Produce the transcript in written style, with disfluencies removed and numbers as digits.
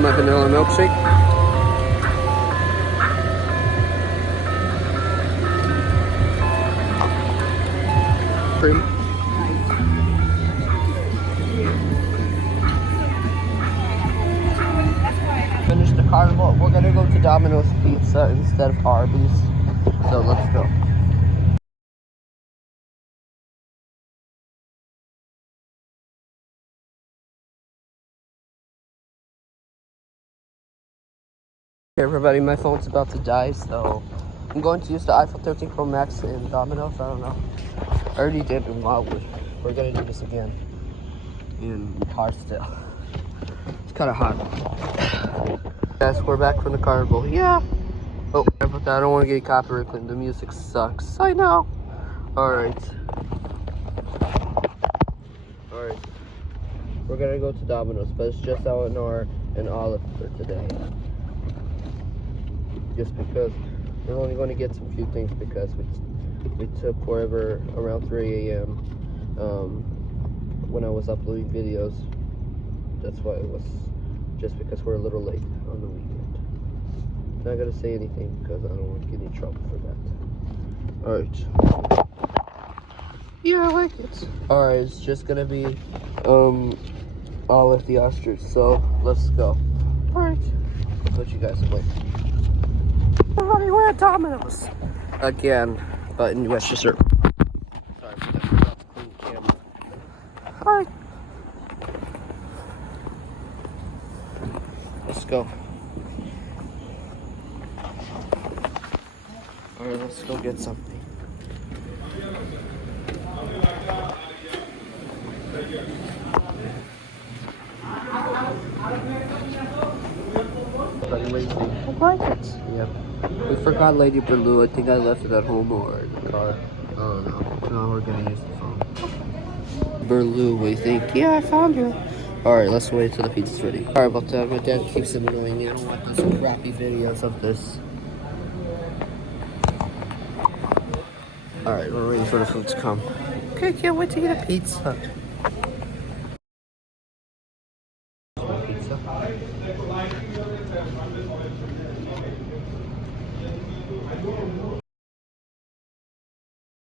My vanilla milkshake. Cream. Finish the carnival. We're gonna go to Domino's Pizza instead of Arby's. So let's go. Hey everybody, my phone's about to die, so I'm going to use the iPhone 13 Pro Max in Domino's. I don't know. I already did in Wildwood. We're gonna do this again in Hartsdale. It's kind of hot. Guys, we're back from the carnival. Yeah. Oh, about that. I don't want to get copyright claimed. The music sucks. I know. Alright. Alright. We're gonna go to Domino's, but it's just Elinor and Olive for today. Just because we're only going to get some few things because we took forever around 3 a.m. When I was uploading videos. That's why it was just because we're a little late on the weekend. Not gonna say anything because I don't want to get in trouble for that. Alright. Yeah, I like it. Alright, it's just gonna be Olive the ostrich, so let's go. Alright. I'll put you guys away. Everybody, we're at Domino's again, but in Westchester. Sorry for that. Forgot to clean the camera. Alright. Let's go. Alright, let's go get something. I like it. Yep. We forgot Lady Blue. I think I left it at home or in the car. Oh no. Now we're gonna use the phone. Berlou, we think. Yeah, I found her. Alright, let's wait till the pizza's ready. Sorry about that. My dad keeps annoying me. I don't want those crappy videos of this. Alright, we're waiting for the food to come. Okay, can't wait to get a pizza. Pizza.